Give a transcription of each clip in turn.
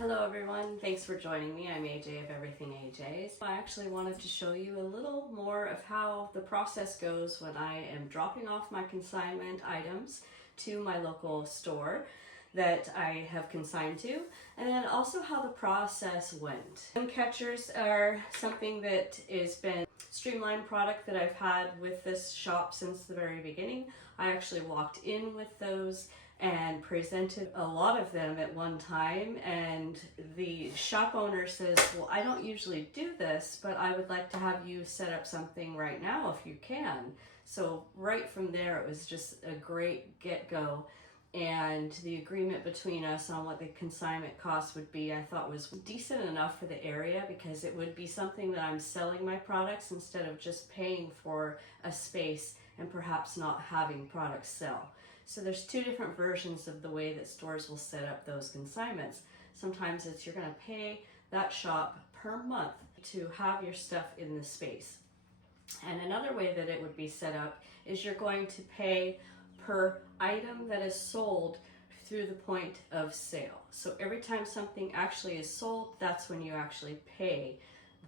Hello everyone, thanks for joining me. I'm AJ of Everything AJ's. I actually wanted to show you a little more of how the process goes when I am dropping off my consignment items to my local store that I have consigned to, and then also how the process went. Suncatchers are something that has been a streamlined product that I've had with this shop since the very beginning. I actually walked in with those and presented a lot of them at one time, and the shop owner says, well, I don't usually do this, but I would like to have you set up something right now if you can. So right from there, it was just a great get-go, and the agreement between us on what the consignment cost would be, I thought was decent enough for the area, because it would be something that I'm selling my products instead of just paying for a space and perhaps not having products sell. So there's two different versions of the way that stores will set up those consignments. Sometimes it's you're going to pay that shop per month to have your stuff in the space. And another way that it would be set up is you're going to pay per item that is sold through the point of sale. So every time something actually is sold, that's when you actually pay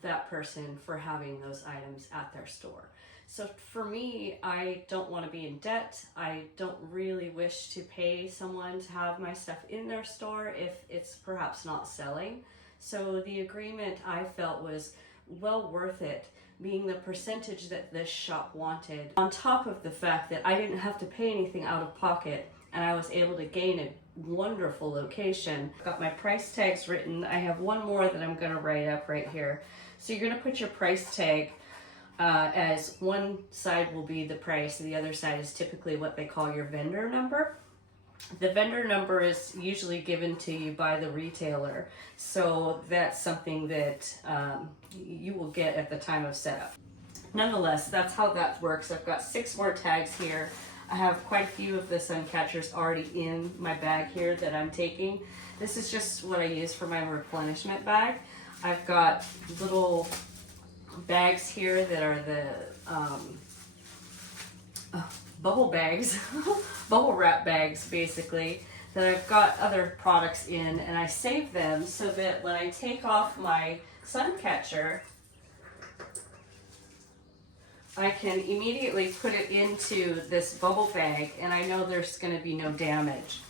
that person for having those items at their store. So for me, I don't want to be in debt. I don't really wish to pay someone to have my stuff in their store if it's perhaps not selling. So the agreement I felt was well worth it, being the percentage that this shop wanted, on top of the fact that I didn't have to pay anything out of pocket, and I was able to gain a wonderful location. I've got my price tags written. I have one more that I'm going to write up right here. So you're going to put your price tag as one side will be the price, and the other side is typically what they call your vendor number. The vendor number is usually given to you by the retailer, so that's something that you will get at the time of setup. Nonetheless, that's how that works. I've got 6 more tags here. I have quite a few of the Suncatchers already in my bag here that I'm taking. This is just what I use for my replenishment bag. I've got little bags here that are the bubble bags, bubble wrap bags basically, that I've got other products in, and I save them so that when I take off my Suncatcher, I can immediately put it into this bubble bag and I know there's going to be no damage.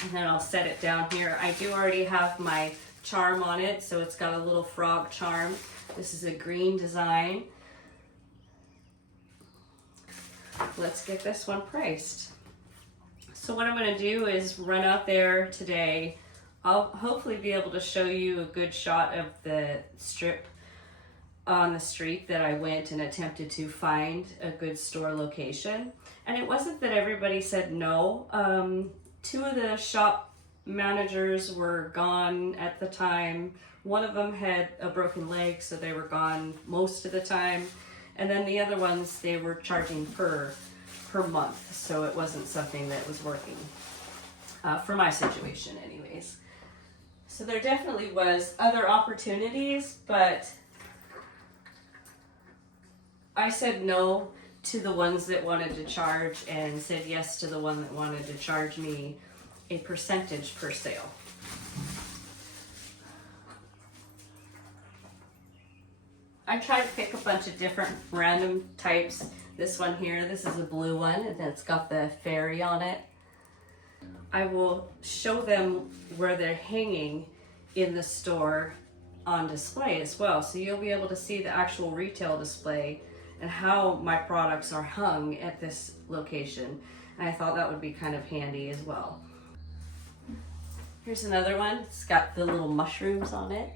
And then I'll set it down here. I do already have my charm on it, so it's got a little frog charm. This is a green design. Let's get this one priced. So what I'm going to do is run out there today. I'll hopefully be able to show you a good shot of the strip on the street that I went and attempted to find a good store location. And it wasn't that everybody said no. 2 of the shop managers were gone at the time. One of them had a broken leg, so they were gone most of the time. And then the other ones, they were charging per month, so it wasn't something that was working for my situation anyways. So there definitely was other opportunities, but I said no to the ones that wanted to charge and said yes to the one that wanted to charge me a percentage per sale. I tried to pick a bunch of different random types. This one here, this is a blue one, and it's got the fairy on it. I will show them where they're hanging in the store on display as well. So you'll be able to see the actual retail display and how my products are hung at this location. And I thought that would be kind of handy as well. Here's another one. It's got the little mushrooms on it.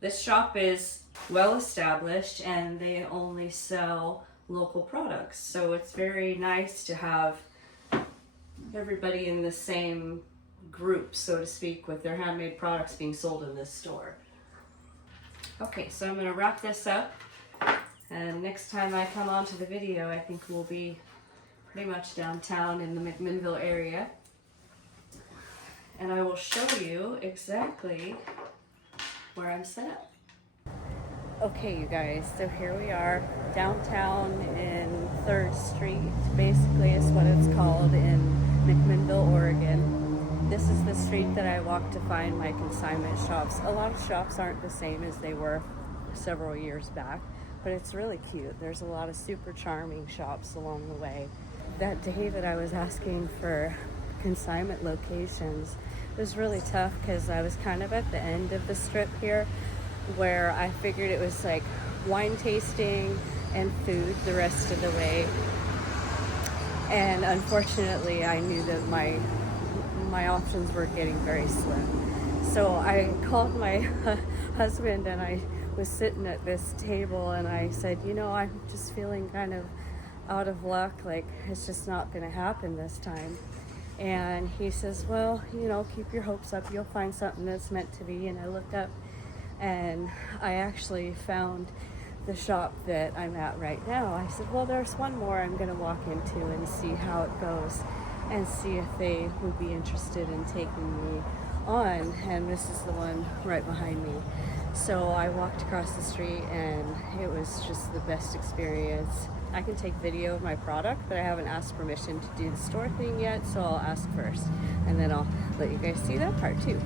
This shop is well established and they only sell local products. So it's very nice to have everybody in the same group, so to speak, with their handmade products being sold in this store. Okay, so I'm going to wrap this up. And next time I come onto the video, I think we'll be pretty much downtown in the McMinnville area. And I will show you exactly where I'm set up. Okay, you guys, so here we are downtown in 3rd Street, basically is what it's called, in McMinnville, Oregon. This is the street that I walk to find my consignment shops. A lot of shops aren't the same as they were several years back, but it's really cute. There's a lot of super charming shops along the way. That day that I was asking for consignment locations, it was really tough because I was kind of at the end of the strip here, where I figured it was like wine tasting and food the rest of the way. And unfortunately, I knew that my options were getting very slim. So I called my husband, and I was sitting at this table, and I said, you know, I'm just feeling kind of out of luck, like it's just not going to happen this time. And he says, well, you know, keep your hopes up, you'll find something that's meant to be. And I looked up, and I actually found the shop that I'm at right now. I said, well, there's one more I'm going to walk into and see how it goes, and see if they would be interested in taking me on. And this is the one right behind me. So I walked across the street, and it was just the best experience. I can take video of my product, but I haven't asked permission to do the store thing yet, so I'll ask first, and then I'll let you guys see that part too.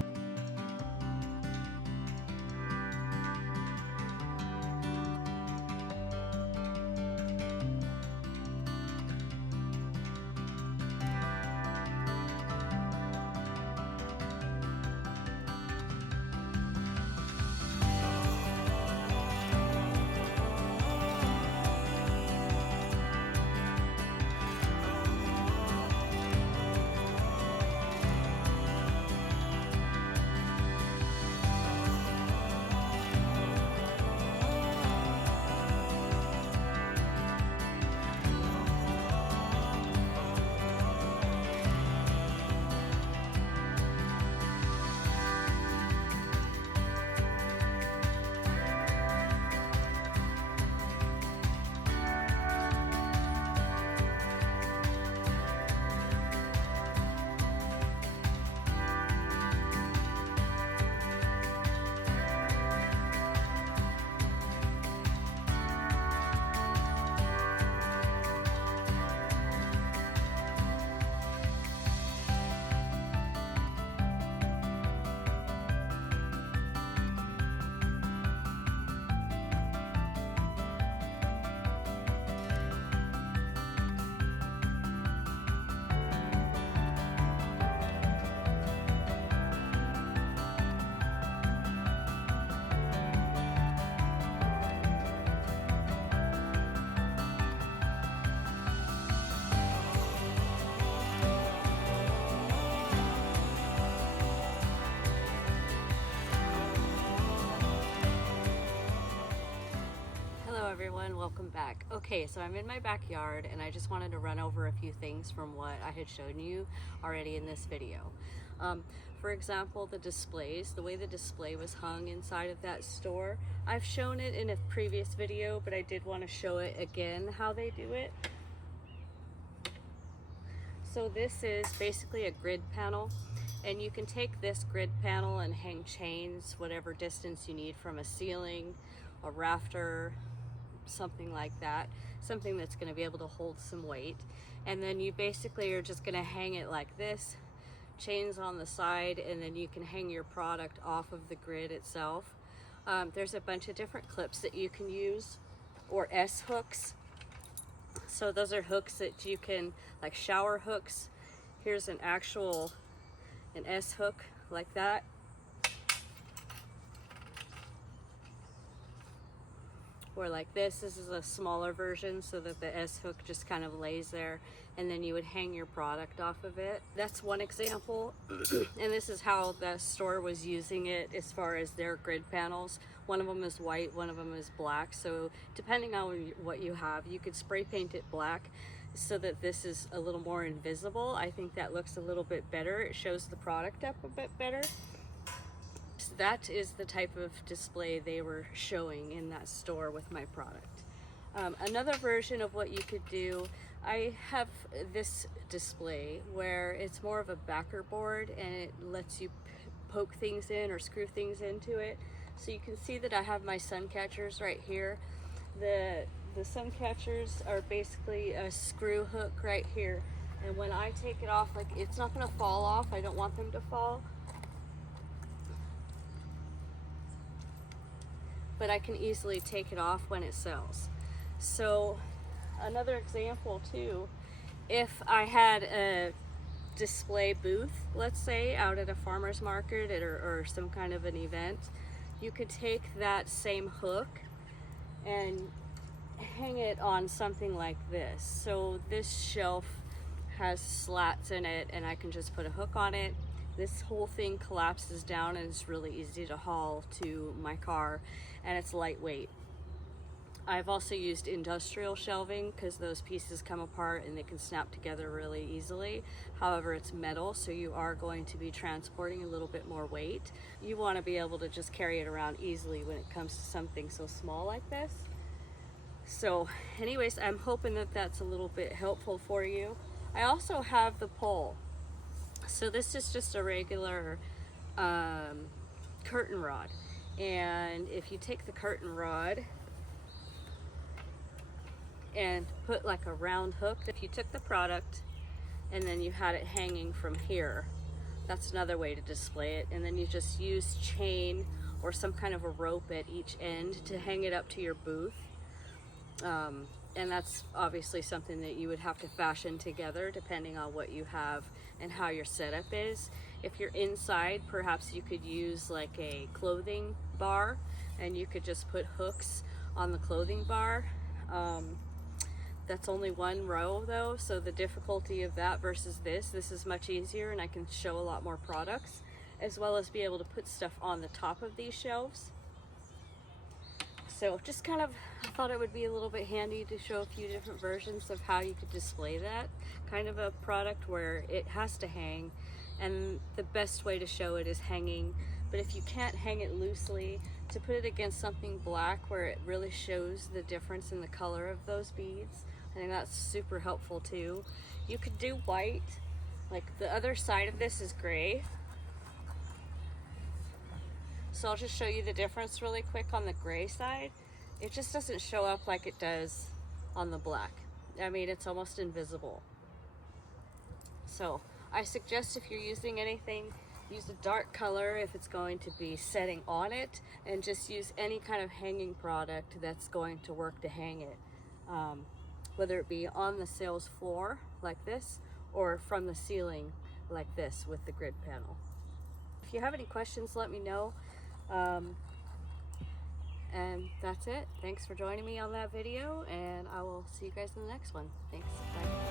Everyone, welcome back. Okay, so I'm in my backyard, and I just wanted to run over a few things from what I had shown you already in this video. For example, the displays, the way the display was hung inside of that store. I've shown it in a previous video, but I did want to show it again how they do it. So this is basically a grid panel, and you can take this grid panel and hang chains whatever distance you need from a ceiling, a rafter, something like that, something that's going to be able to hold some weight. And then you basically are just going to hang it like this, chains on the side, and then you can hang your product off of the grid itself. There's a bunch of different clips that you can use, or S hooks. So those are hooks that you can, like shower hooks. Here's an S hook like that. Or like this is a smaller version, so that the S hook just kind of lays there, and then you would hang your product off of it. That's one example. And this is how the store was using it as far as their grid panels. One of them is white, one of them is black. So depending on what you have, you could spray paint it black so that this is a little more invisible. I think that looks a little bit better. It shows the product up a bit better. That is the type of display they were showing in that store with my product. Another version of what you could do, I have this display where it's more of a backer board, and it lets you poke things in or screw things into it. So you can see that I have my Suncatchers right here. the Suncatchers are basically a screw hook right here. And when I take it off, like, it's not gonna fall off. I don't want them to fall. But I can easily take it off when it sells. So another example too, if I had a display booth, let's say out at a farmer's market or some kind of an event, you could take that same hook and hang it on something like this. So this shelf has slats in it and I can just put a hook on it. This whole thing collapses down and it's really easy to haul to my car, and it's lightweight. I've also used industrial shelving because those pieces come apart and they can snap together really easily. However, it's metal, so you are going to be transporting a little bit more weight. You want to be able to just carry it around easily when it comes to something so small like this. So anyways, I'm hoping that that's a little bit helpful for you. I also have the pole. So this is just a regular curtain rod. And if you take the curtain rod and put like a round hook, if you took the product and then you had it hanging from here, that's another way to display it. And then you just use chain or some kind of a rope at each end to hang it up to your booth. And that's obviously something that you would have to fashion together depending on what you have and how your setup is. If you're inside, perhaps you could use like a clothing bar and you could just put hooks on the clothing bar. That's only one row though, so the difficulty of that versus this is much easier, and I can show a lot more products, as well as be able to put stuff on the top of these shelves. So just kind of, I thought it would be a little bit handy to show a few different versions of how you could display that kind of a product where it has to hang, and the best way to show it is hanging. But if you can't hang it loosely, to put it against something black where it really shows the difference in the color of those beads, I think that's super helpful too. You could do white, like the other side of this is gray. So I'll just show you the difference really quick on the gray side. It just doesn't show up like it does on the black. I mean, it's almost invisible. So I suggest if you're using anything, use a dark color if it's going to be setting on it, and just use any kind of hanging product that's going to work to hang it. Whether it be on the sales floor like this, or from the ceiling like this with the grid panel. If you have any questions, let me know. And that's it. Thanks for joining me on that video, and I will see you guys in the next one. Thanks. Bye.